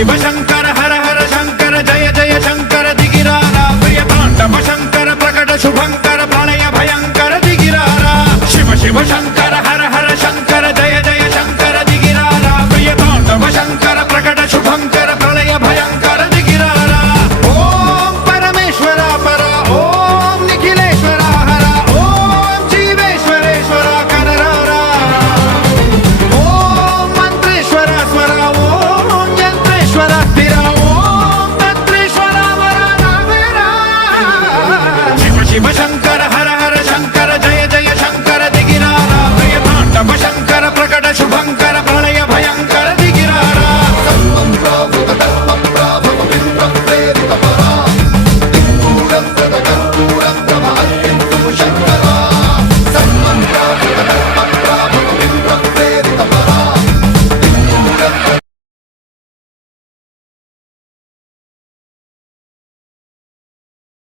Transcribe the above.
शिव शंकर हर हर शंकर जय जय शंकर दिगिरारा प्रिय तांडव शंकर प्रकट शुभंकर प्रलय भयंकर दिगिरारा शिव शिव शंकर